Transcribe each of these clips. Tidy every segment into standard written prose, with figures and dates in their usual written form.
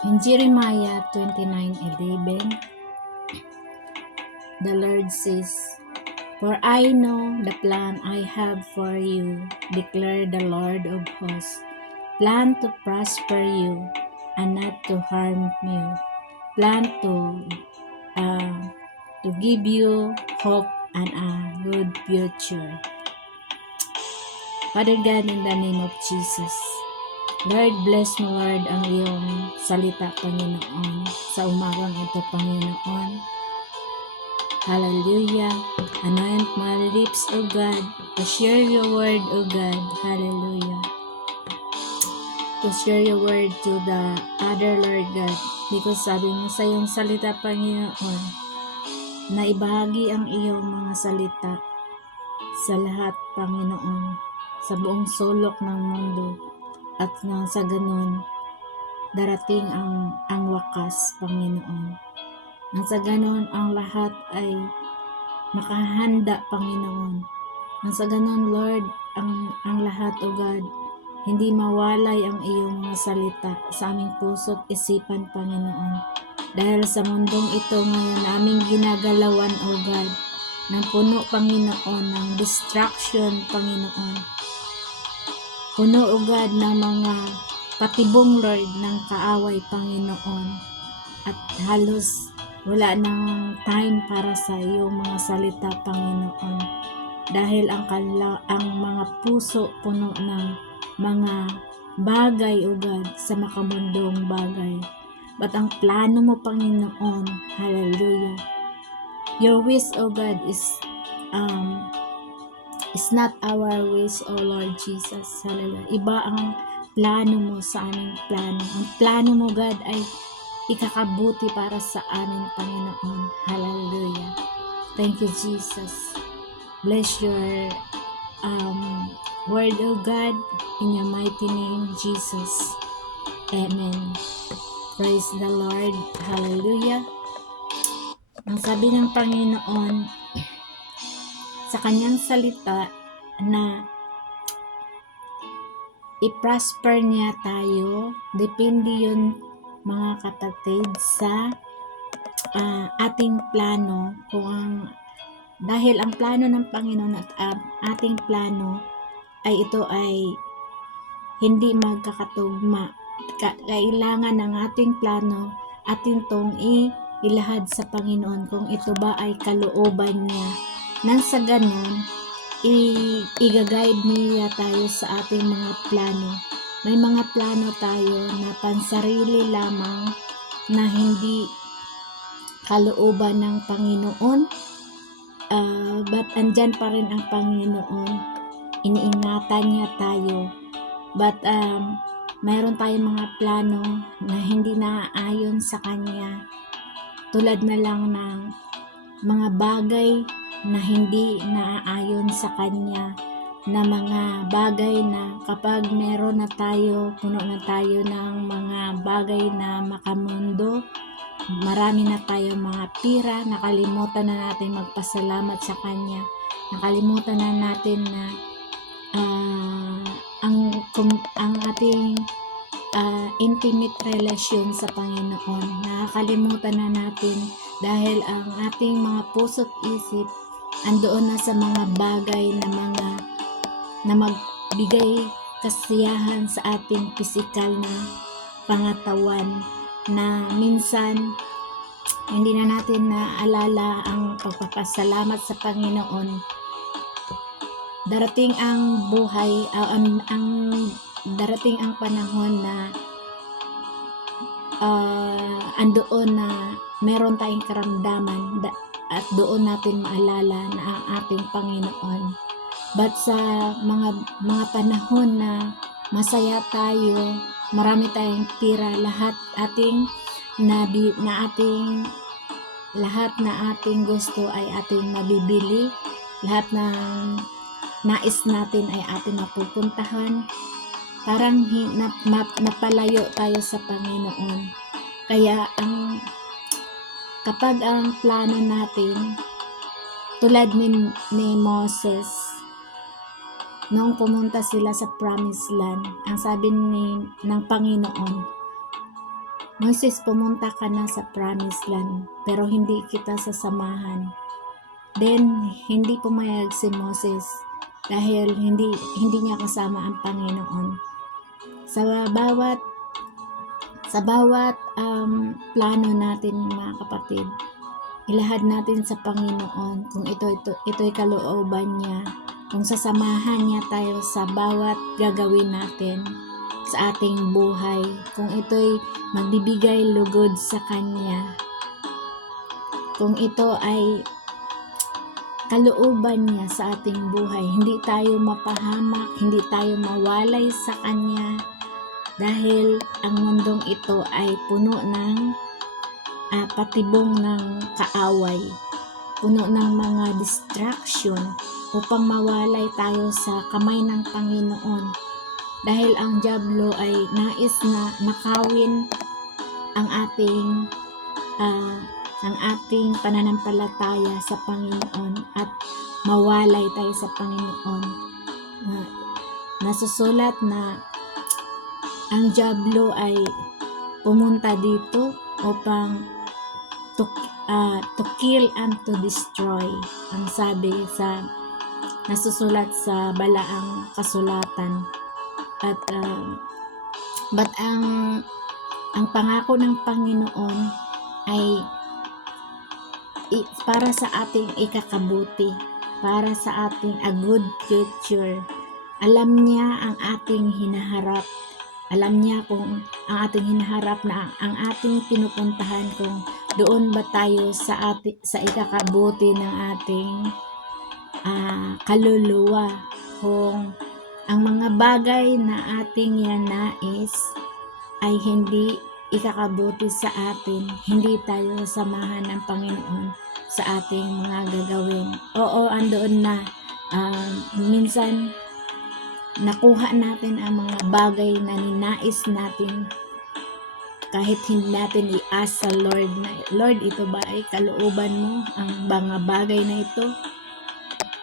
In Jeremiah 29:11, the Lord says, "For I know the plan I have for you, declare the Lord of hosts, plan to prosper you and not to harm you, plan to give you hope and a good future." Father God, in the name of Jesus, Lord, bless mo, Lord, ang iyong salita, Panginoon, sa umagang ito, Panginoon. Hallelujah. Anoint my lips, O God, to share your word, O God. Hallelujah. To share your word to the other, Lord God. Because sabi mo sa iyong salita, Panginoon, na ibahagi ang iyong mga salita sa lahat, Panginoon, sa buong sulok ng mundo. At na sa ganun, darating ang wakas, Panginoon. Nang sa ganun, ang lahat ay makahanda, Panginoon. Nang sa ganun, Lord, ang lahat, O God, hindi mawalay ang iyong mga salita sa aming puso't isipan, Panginoon. Dahil sa mundong ito ngayon na aming ginagalawan, O God, ng puno, Panginoon, ng distraction, Panginoon. Puno, O God, ng mga patibong, Lord, ng kaaway, Panginoon. At halos wala nang time para sa iyong mga salita, Panginoon. Dahil ang mga puso puno ng mga bagay, O God, sa makamundong bagay. But ang plano mo, Panginoon, hallelujah, your wish, O God, is not our ways, O Lord Jesus. Hallelujah. Iba ang plano mo sa aming plano. Ang plano mo, God, ay ikakabuti para sa amin, Panginoon. Hallelujah. Thank you, Jesus. Bless your word, O God, in your mighty name, Jesus. Amen. Praise the Lord. Hallelujah. Ang sabi ng Panginoon sa kanyang salita na i-prosper niya tayo, depende yun, mga kapatid, sa ating plano. Dahil ang plano ng Panginoon at ating plano ay ito ay hindi magkakatugma. Kailangan ng ating plano atin tong ilahad sa Panginoon kung ito ba ay kalooban niya. Nang sa ganon, i-guide niya tayo sa ating mga plano. May mga plano tayo na pansarili lamang na hindi kalooban ng Panginoon, but andyan pa rin ang Panginoon. Iniingatan niya tayo. But mayroon tayong mga plano na hindi naaayon sa Kanya. Tulad na lang ng mga bagay na hindi naaayon sa Kanya, na mga bagay na kapag meron na tayo, puno na tayo ng mga bagay na makamundo, marami na tayo mga pira, nakalimutan na natin magpasalamat sa Kanya, nakalimutan na natin na ang ating intimate relation sa Panginoon, nakakalimutan na natin dahil ang ating mga puso't isip andoon na sa mga bagay na magbigay kasiyahan sa ating pisikal na pangatawan, na minsan hindi na natin naalala ang pagpapasalamat sa Panginoon. Darating ang buhay, darating ang panahon na andoon na meron tayong karamdaman at doon natin maalala na ang ating Panginoon. But sa mga panahon na masaya tayo, marami tayong pira, lahat na ating gusto ay ating mabibili, lahat ng nais natin ay ating mapupuntahan, parang napalayo tayo sa Panginoon. Kaya kapag ang plano natin, tulad ni Moses, nung pumunta sila sa Promised Land, ang sabi ng Panginoon, Moses, pumunta ka na sa promised land, pero hindi kita sasamahan. Then, hindi pumayag si Moses dahil hindi niya kasama ang Panginoon. Sa bawat plano natin, mga kapatid, ilahad natin sa Panginoon kung ito'y kalooban niya, kung sasamahan niya tayo sa bawat gagawin natin sa ating buhay, kung ito'y magbibigay lugod sa Kanya, kung ito ay kalooban niya sa ating buhay, hindi tayo mapahamak, hindi tayo mawalay sa Kanya, dahil ang mundong ito ay puno ng patibong ng kaaway, puno ng mga distraction upang mawalay tayo sa kamay ng Panginoon, dahil ang dyablo ay nais na nakawin ang ating pananampalataya sa Panginoon at mawalay tayo sa Panginoon. Nasusulat na ang dyablo ay pumunta dito upang to kill and to destroy, ang sabi sa nasusulat sa Balaang Kasulatan. At but ang pangako ng Panginoon ay para sa ating ikakabuti, para sa ating a good future. Alam niya ang ating hinaharap. Alam niya kung ang ating hinaharap na ang ating pinupuntahan, kung doon ba tayo sa ikakabuti ng ating kaluluwa, kung ang mga bagay na ating yanais ay hindi ikakabuti sa atin, hindi tayo sasamahan ng Panginoon sa ating mga gagawin. Oo, andoon na. Minsan, nakuha natin ang mga bagay na ninais natin kahit hindi natin i-ask sa Lord na, Lord, ito ba ay kalooban mo, ang mga bagay na ito?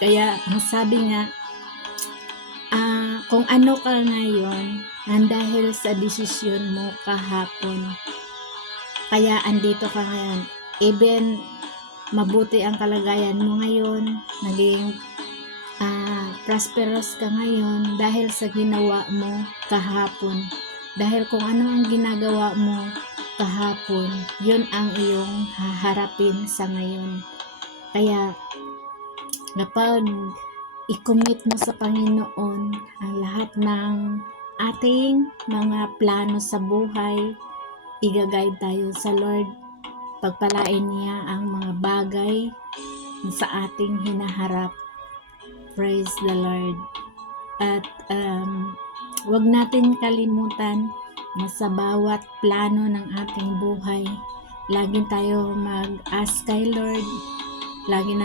Kaya, ang sabi nga, kung ano ka ngayon, dahil sa desisyon mo kahapon, kaya andito ka ngayon. Even mabuti ang kalagayan mo ngayon, naging prosperous ka ngayon dahil sa ginawa mo kahapon. Dahil kung ano ang ginagawa mo kahapon, yun ang iyong haharapin sa ngayon. Kaya kapag i-commit mo sa Panginoon ang lahat ng ating mga plano sa buhay, i-guide tayo sa Lord, pagpalain niya ang mga bagay sa ating hinaharap. Praise the Lord. At wag natin kalimutan na sa bawat plano ng ating buhay, lagi tayo mag-ask kay Lord, lagi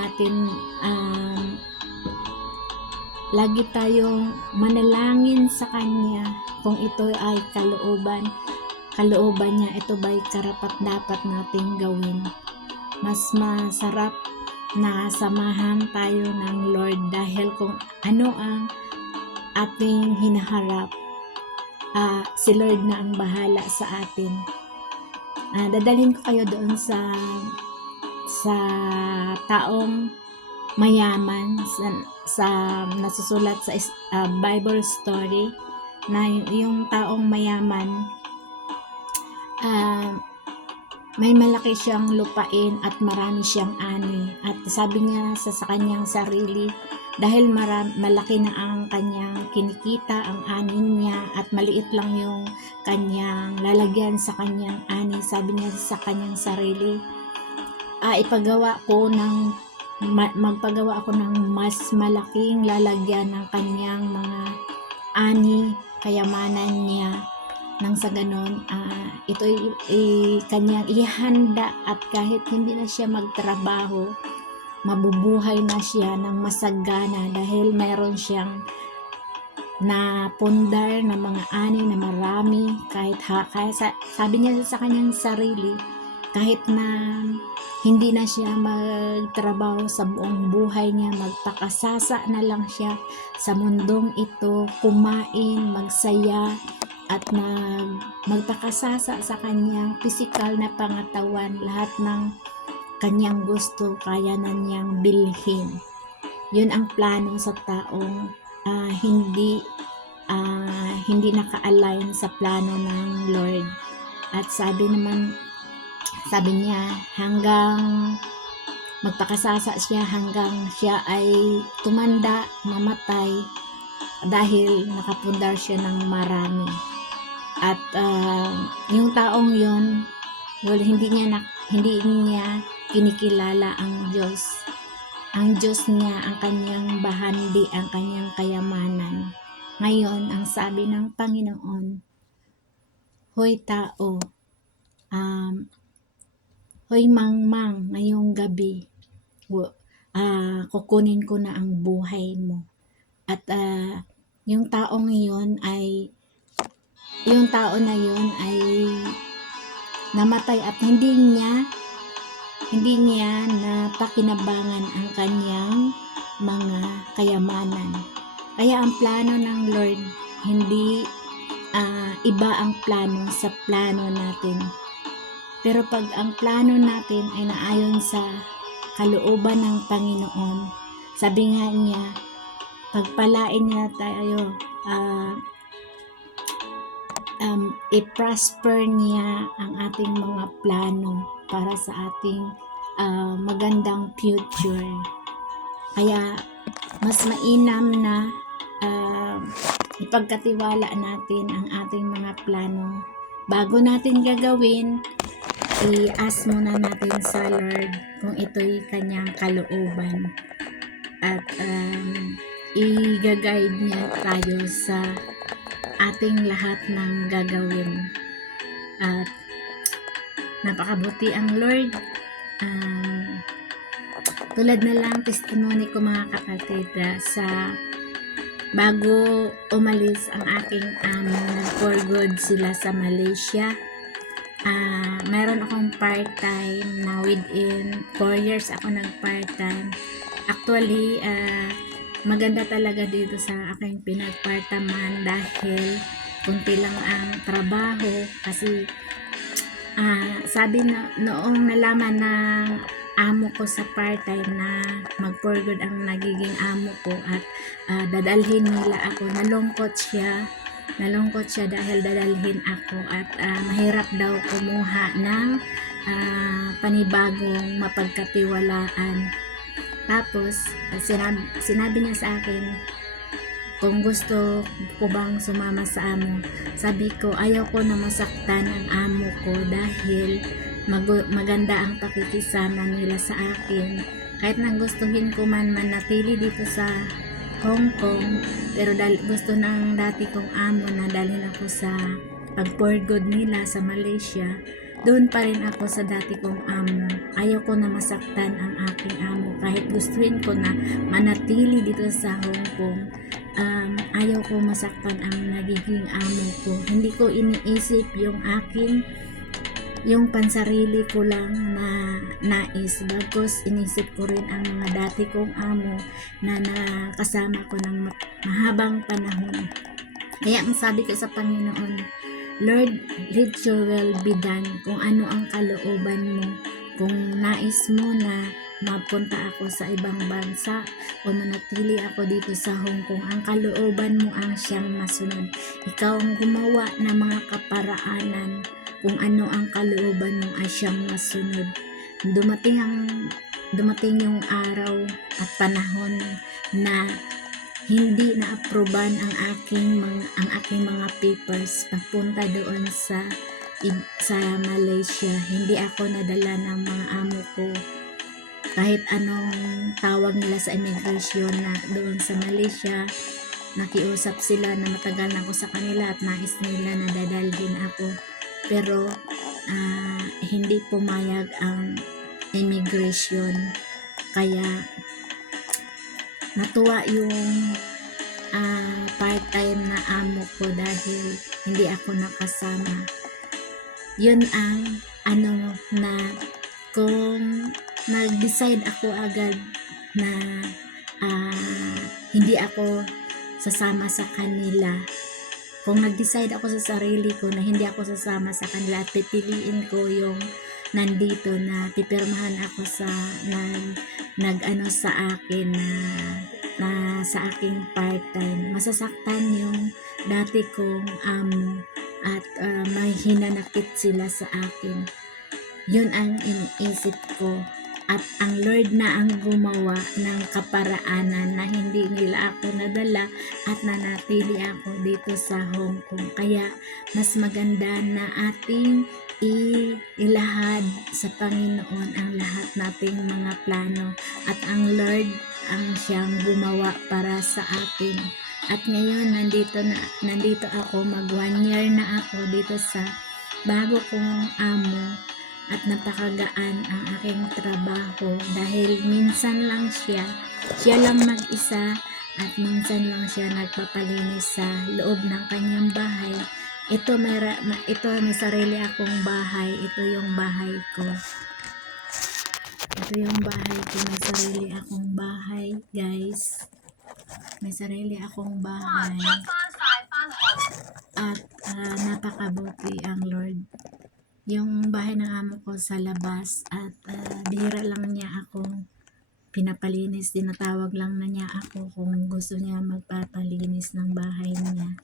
tayong manalangin sa Kanya kung ito ay kalooban niya, ito ba'y karapat-dapat nating gawin. Mas masarap na samahan tayo ng Lord dahil kung ano ang ating hinaharap, si Lord na ang bahala sa atin. Dadalhin ko kayo doon sa taong mayaman, sa nasusulat sa Bible story, na yung taong mayaman, may malaki siyang lupain at marami siyang ani. At sabi niya sa kanyang sarili, dahil malaki na ang kanyang kinikita, ang ani niya, at maliit lang yung kanyang lalagyan sa kanyang ani, sabi niya sa kanyang sarili, magpagawa ako ng mas malaking lalagyan ng kanyang mga ani, kayamanan niya, nang sa ganon, ito kanyang ihanda, at kahit hindi na siya magtrabaho, mabubuhay na siya ng masagana dahil mayroon siyang napundar na mga ani na marami. Kahit sabi niya sa kanyang sarili, kahit na hindi na siya magtrabaho sa buong buhay niya, magpakasasa na lang siya sa mundong ito, kumain, magsaya, at magpakasasa sa kanyang physical na pangatawan. Lahat ng kanyang gusto kaya na niyang bilhin. Yun ang plano sa taong hindi naka-align sa plano ng Lord. At sabi niya hanggang magpakasasa siya hanggang siya ay tumanda, mamatay, dahil nakapundar siya ng marami. At yung taong yun, hindi niya kinikilala ang Diyos. Ang Diyos niya ang kanyang bahandi, ang kanyang kayamanan. Ngayon, ang sabi ng Panginoon, "Hoy tao, hoy mangmang, ngayong gabi, kukunin ko na ang buhay mo." At yung tao na yun ay namatay at hindi niya napakinabangan ang kanyang mga kayamanan. Kaya ang plano ng Lord, hindi iba ang plano sa plano natin. Pero pag ang plano natin ay naayon sa kalooban ng Panginoon, sabi nga niya, pagpalain niya tayo, i-prosper niya ang ating mga plano para sa ating magandang future. Kaya mas mainam na ipagkatiwala natin ang ating mga plano. Bago natin gagawin, i-ask muna natin sa Lord kung ito'y kanyang kalooban. At i-guide niya tayo sa ating lahat ng gagawin. At napakabuti ang Lord. Tulad na lang testimony ko mga kapatid, sa bago umalis ang aking nag-for good sila sa Malaysia. Mayroon akong part-time na within 4 years ako nag-part-time. Actually, maganda talaga dito sa aking pinag-part-taman dahil kunti lang ang trabaho. Kasi sabi na noong nalaman ng amo ko sa part-time na mag-for good ang nagiging amo ko at dadalhin nila ako, nalungkot siya dahil dadalhin ako at mahirap daw kumuha ng panibagong mapagkatiwalaan. Tapos sinabi niya sa akin kung gusto ko bang sumama sa amo. Sabi ko ayaw ko na masaktan ang amo ko dahil maganda ang pakikisama nila sa akin. Kahit nang gustuhin ko man manatili dito sa Hong Kong, pero gusto ng dati kong amo na dalhin ako sa pag-for good nila sa Malaysia, doon pa rin ako sa dati kong amo. Ayaw ko na masaktan ang aking amo. Kahit gustuhin ko na manatili dito sa Hong Kong, ayaw ko masaktan ang nagiging amo ko. Hindi ko iniisip yung pansarili ko lang na nais, bagos inisip ko rin ang mga dati kong amo na nakasama ko ng mahabang panahon. Kaya ang sabi ko sa Panginoon, Lord, let your will be done. Kung ano ang kalooban mo, kung nais mo na mapunta ako sa ibang bansa o manatili ako dito sa Hong Kong, ang kalooban mo ang siyang masunod. Ikaw ang gumawa ng mga kaparaanan. Kung ano ang kalooban mo ay siyang masunod. Dumating yung araw at panahon na hindi na-aproban ang aking mga papers pagpunta doon sa Malaysia. Hindi ako nadala ng mga amo ko. Kahit anong tawag nila sa immigration na doon sa Malaysia, nakiusap sila na matagal na ako sa kanila at nais nila na dadalhin ako. Pero hindi pumayag ang immigration. Kaya natuwa yung part-time na amo ko dahil hindi ako nakasama. Yun ang na kung nag-decide ako agad na hindi ako sasama sa kanila, kung nag-decide ako sa sarili ko na hindi ako sasama sa kanila at pipiliin ko yung nandito na pipirmahan ako sa nag sa akin na sa aking part-time, masasaktan yung dati kong amo at may hinanakit sila sa akin. Yun ang iniisip ko. At ang Lord na ang gumawa ng kaparaanan na hindi nila ako nadala at nanatili ako dito sa Hong Kong. Kaya mas maganda na ating ilahad sa Panginoon ang lahat nating mga plano. At ang Lord ang siyang gumawa para sa atin. At ngayon nandito ako, mag 1 year na ako dito sa bago kong amo. At napakagaan ang aking trabaho dahil minsan lang siya lang mag-isa at minsan lang siya nagpapalinis sa loob ng kanyang bahay. Ito may sarili akong bahay. Ito yung bahay ko. May sarili akong bahay, guys. May sarili akong bahay. At napakabuti ang Lord. Yung bahay ng amo ko sa labas at bihira lang niya akong pinapalinis. Tinatawag lang na niya ako kung gusto niya magpapalinis ng bahay niya.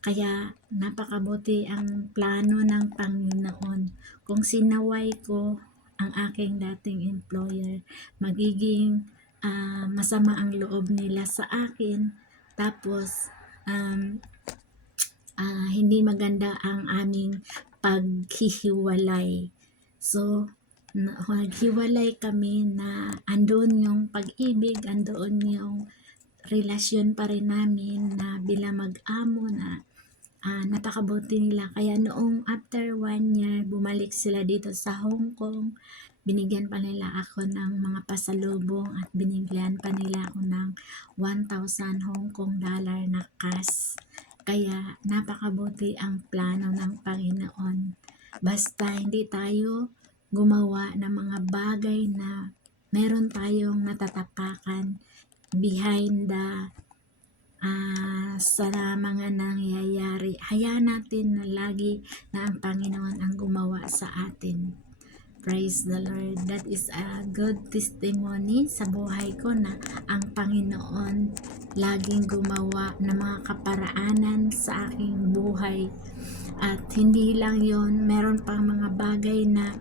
Kaya napakabuti ang plano ng Panginoon. Kung sinaway ko ang aking dating employer, magiging masama ang loob nila sa akin. Tapos hindi maganda ang aming paghihiwalay. So, naghiwalay kami na andun yung pag-ibig, andun yung relasyon pa rin namin na bilang mag-amo na napakabuti nila. Kaya noong after 1 year, bumalik sila dito sa Hong Kong. Binigyan pa nila ako ng mga pasalubong at binigyan pa nila ako ng 1,000 Hong Kong dollar na cash. Kaya napakabuti ang plano ng Panginoon. Basta hindi tayo gumawa ng mga bagay na meron tayong natatapakan behind sa mga nangyayari. Hayaan natin na lagi na ang Panginoon ang gumawa sa atin. Praise the Lord. That is a good testimony sa buhay ko na ang Panginoon laging gumawa ng mga kaparaanan sa aking buhay. At hindi lang yon, meron pang mga bagay na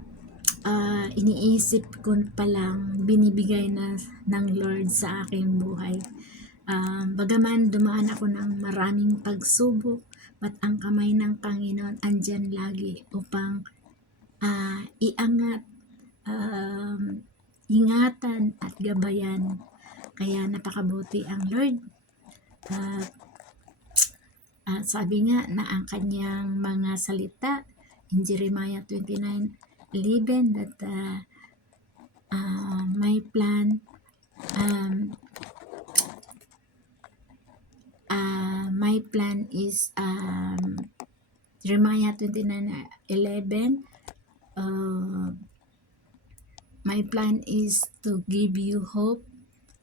iniisip ko pa lang, binibigay na ng Lord sa aking buhay. Bagaman dumaan ako ng maraming pagsubok, but ang kamay ng Panginoon andyan lagi upang iangat, ingatan at gabayan. Kaya napakabuti ang Lord. Sabi nga na ang kanyang mga salita in Jeremiah 29:11 that my plan is Jeremiah 29:11. My plan is to give you hope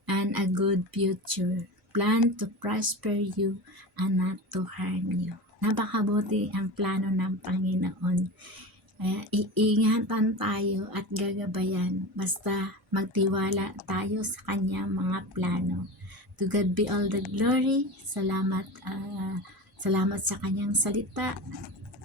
and a good future. Plan to prosper you and not to harm you. Napakabuti ang plano ng Panginoon. Kaya iingatan tayo at gagabayan basta magtiwala tayo sa kanyang mga plano. To God be all the glory. Salamat sa kanyang salita.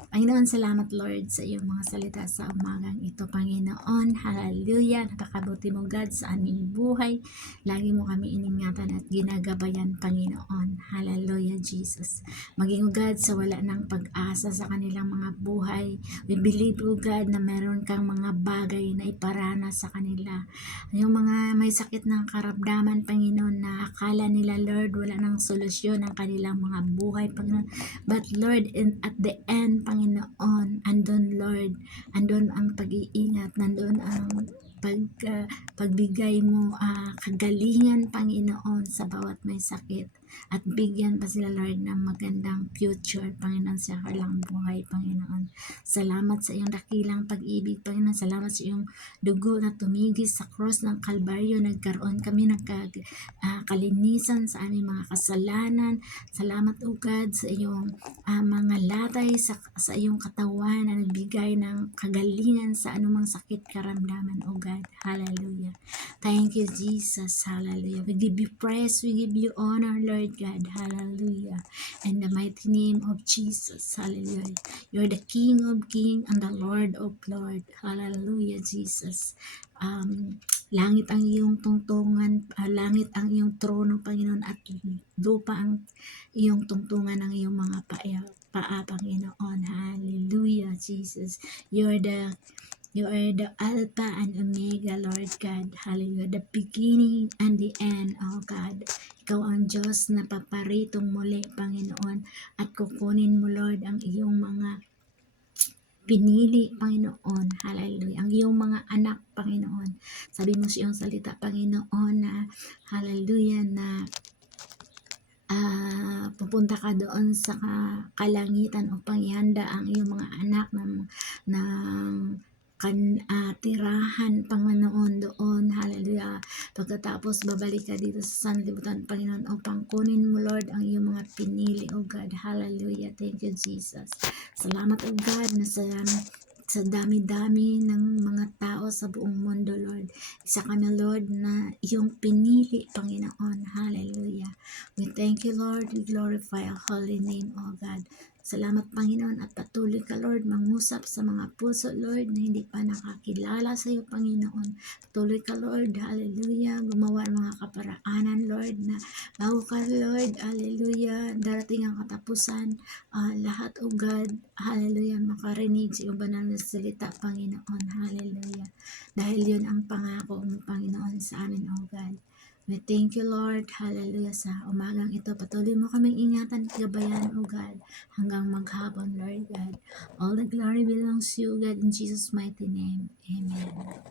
Panginoon, salamat Lord sa iyong mga salita sa umagang ito, Panginoon. Hallelujah. Napakabuti mo God sa aming buhay. Lagi mo kami iningatan at ginagabayan, Panginoon. Hallelujah, Jesus. Maging God sa wala ng pag-asa sa kanilang mga buhay. We believe, O God, na meron kang mga bagay na iparana sa kanila. Yung mga may sakit ng karamdaman, Panginoon, na akala nila, Lord, wala ng solusyon ang kanilang mga buhay, Panginoon. But Lord, at the end, Panginoon, andun Lord, andun ang pag-iingat, nandun ang pagbigay mo kagalingan, Panginoon, sa bawat may sakit. At bigyan pa sila, Lord, ng magandang future, Panginoon, sa kanilang buhay, Panginoon. Salamat sa iyong dakilang pag-ibig, Panginoon. Salamat sa iyong dugo na tumigis sa cross ng Kalbaryo. Nagkaroon kami ng kalinisan sa aming mga kasalanan. Salamat, O God, sa iyong mga latay sa iyong katawan na nagbigay ng kagalingan sa anumang sakit karamdaman, O God. Hallelujah. Thank you, Jesus. Hallelujah. We give you praise. We give you honor, Lord God. Hallelujah. In the mighty name of Jesus. Hallelujah. You're the King of Kings and the Lord of Lords. Hallelujah, Jesus. Langit ang iyong tungtungan, langit ang iyong trono, Panginoon, at lupa ang iyong tungtungan ng iyong mga paa, Panginoon. Hallelujah, Jesus. You are the Alpha and Omega, Lord God. Hallelujah. The beginning and the end, oh God. Ikaw ang Diyos na paparitong muli, Panginoon. At kukunin mo, Lord, ang iyong mga pinili, Panginoon. Hallelujah. Ang iyong mga anak, Panginoon. Sabi mo sa iyong salita, Panginoon, na hallelujah, na pupunta ka doon sa kalangitan upang ihanda ang iyong mga anak ng tirahan, Panginoon, doon. Hallelujah. Pagkatapos babalik ka dito sa sanlibutan, Panginoon, upang kunin mo, Lord, ang iyong mga pinili, O God. Hallelujah. Thank you, Jesus. Salamat, O God, na sa dami-dami ng mga tao sa buong mundo, Lord. Isa ka na, Lord, na iyong pinili, Panginoon. Hallelujah. We thank you, Lord. We glorify your holy name, O God. Salamat, Panginoon, at patuloy ka, Lord, mangusap sa mga puso, Lord, na hindi pa nakakilala sa iyo, Panginoon. Patuloy ka, Lord, hallelujah, gumawa ng mga kaparaanan, Lord, na bago ka, Lord, hallelujah, darating ang katapusan, lahat, O God, hallelujah, makarinig sa iyong banal na salita, Panginoon, hallelujah. Dahil yun ang pangako mo, Panginoon, sa amin, O God. We thank you, Lord. Hallelujah. Sa umagang ito, patuloy mo kaming ingatan at gabayan, O God, hanggang maghapon, Lord God. All the glory belongs to you, God, in Jesus' mighty name. Amen.